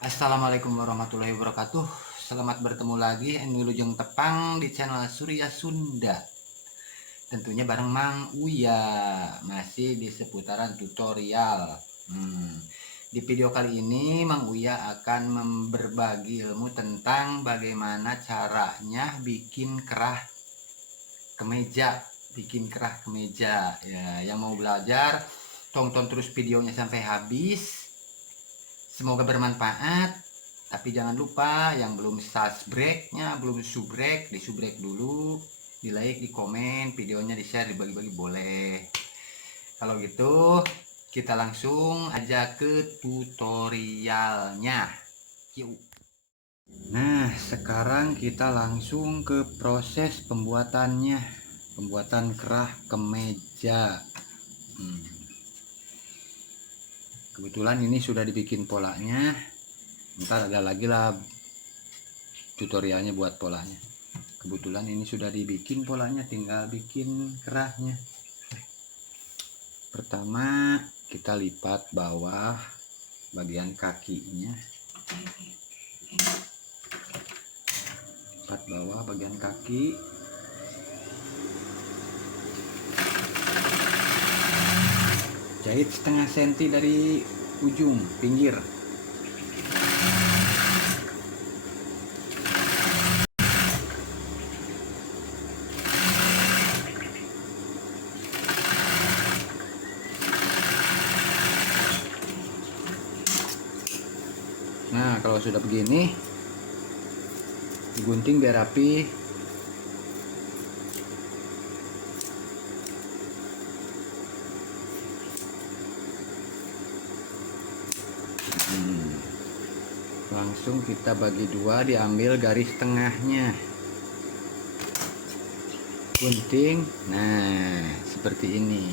Assalamualaikum warahmatullahi wabarakatuh. Selamat bertemu lagi Wilujeng Tepang di channel Surya Sunda. Tentunya bareng Mang Uya, masih di seputaran tutorial. Di video kali ini Mang Uya akan berbagi ilmu tentang bagaimana caranya bikin kerah kemeja. Ya, yang mau belajar tonton terus videonya sampai habis. Semoga bermanfaat. Tapi jangan lupa yang belum subscribe-nya, belum subrek, di subrek dulu, di like, di komen, videonya di share, dibagi-bagi boleh. Kalau gitu kita langsung aja ke tutorialnya. Yuk. Nah, sekarang kita langsung ke proses pembuatannya, pembuatan kerah kemeja. Kebetulan ini sudah dibikin polanya. Ntar ada lagi lah tutorialnya buat polanya. Kebetulan ini sudah dibikin polanya, tinggal bikin kerahnya. Pertama kita lipat bawah bagian kakinya, lipat bawah bagian kaki, jahit setengah senti dari ujung pinggir. Nah, kalau sudah begini digunting biar rapi. Langsung kita bagi dua, diambil garis tengahnya, gunting. Nah, seperti ini.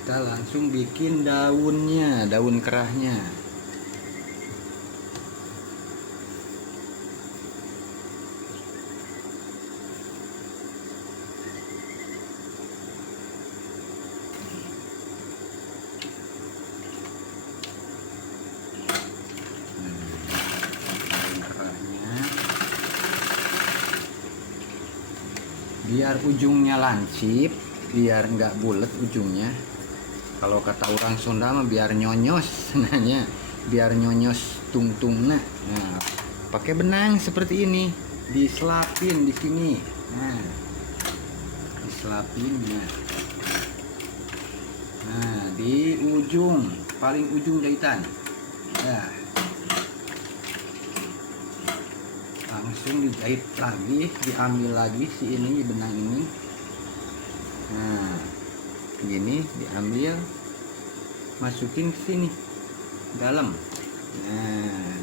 Kita langsung bikin daunnya, daun kerahnya. Biar ujungnya lancip, biar nggak bulat ujungnya. Kalau kata orang Sunda mah biar nyonyos, nanya biar nyonyos tungtungna. Nah, pakai benang seperti ini, diselapin di sini. Nah, diselapin ya. Nah, di ujung, paling ujung jahitan. Ya. Langsung dijahit lagi, diambil lagi si ini, benang ini. Nah, gini diambil, masukin ke sini dalam. Nah,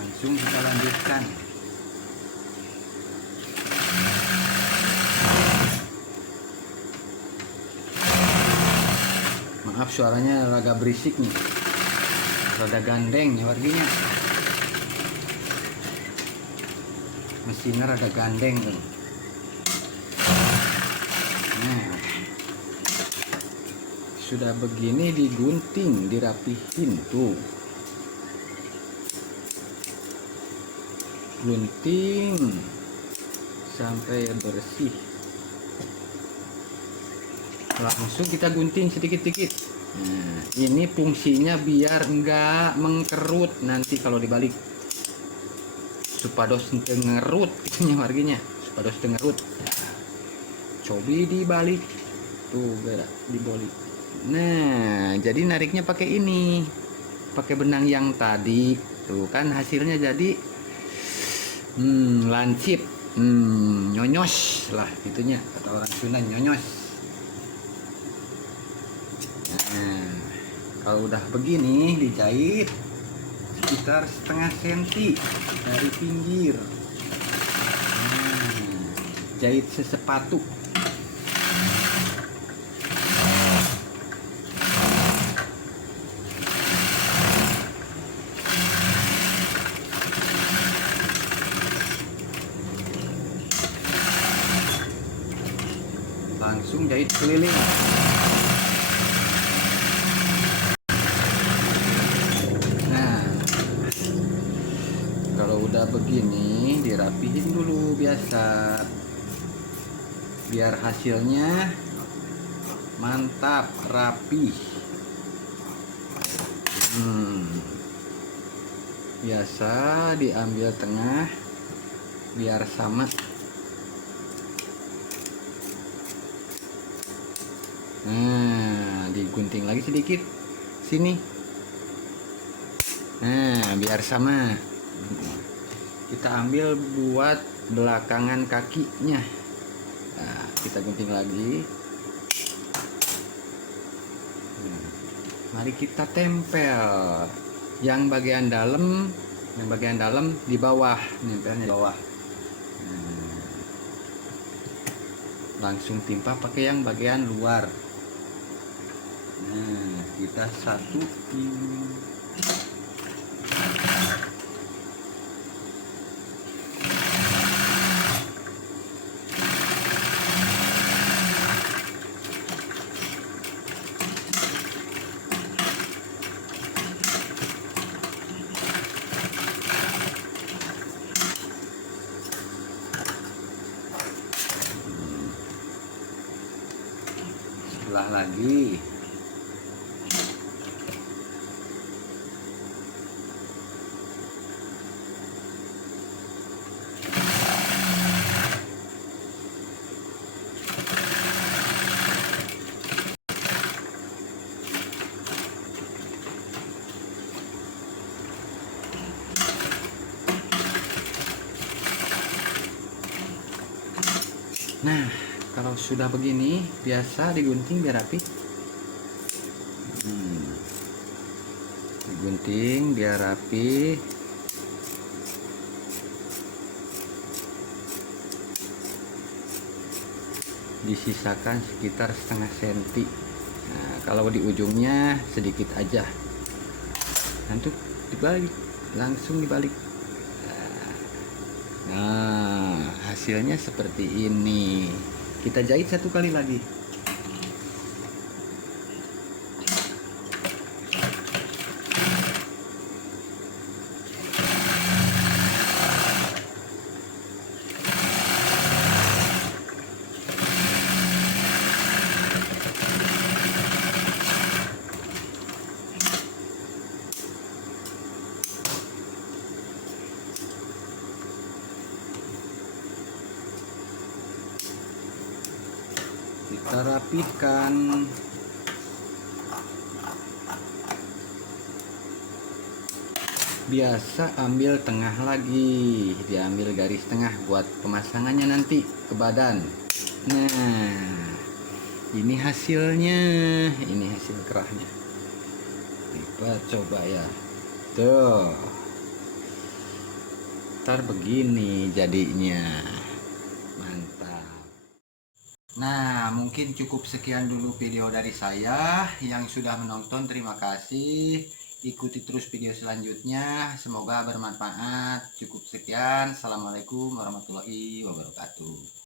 langsung kita lanjutkan. Maaf suaranya agak berisik nih, rada gandeng ya warginya. Mesinnya rada gandeng tuh. Nah, sudah begini digunting, dirapihin tuh. Gunting sampai bersih. Langsung kita gunting sedikit-sedikit. Nah, ini fungsinya biar enggak mengkerut nanti kalau dibalik. Supados tengerut itunya warginya, supados tengerut. Cobi dibalik tuh, gerak dibalik. Nah, jadi nariknya pakai ini, pakai benang yang tadi tuh kan, hasilnya jadi lancip, nyonyos lah itunya, kata orang Sunda nyonyos. Nah, kalau udah begini dijahit sekitar setengah senti dari pinggir. Jahit sesepatu. Langsung jahit keliling. sudah begini, dirapihin dulu biasa, biar hasilnya mantap, rapi. Biasa diambil tengah biar sama. Nah, digunting lagi sedikit sini. Nah, biar sama. Kita ambil buat belakangan kakinya. Nah, kita gunting lagi. Mari kita tempel yang bagian dalam di bawah, nempelnya di bawah. Langsung timpa pakai yang bagian luar. Nah, kita satuin. Sebelah lagi. Nah, kalau sudah begini biasa digunting biar rapi. Digunting biar rapi. Disisakan sekitar setengah senti. Nah, kalau di ujungnya sedikit aja. Untuk dibalik, langsung dibalik. Nah, hasilnya seperti ini. Kita jahit satu kali lagi. Kita rapihkan. Biasa ambil tengah lagi, diambil garis tengah buat pemasangannya nanti ke badan. Nah, ini hasilnya, ini hasil kerahnya. Kita coba ya. Tuh, ntar begini jadinya. Mantap. Nah, mungkin cukup sekian dulu video dari saya. Yang sudah menonton, terima kasih. Ikuti terus video selanjutnya. Semoga bermanfaat. Cukup sekian. Assalamualaikum warahmatullahi wabarakatuh.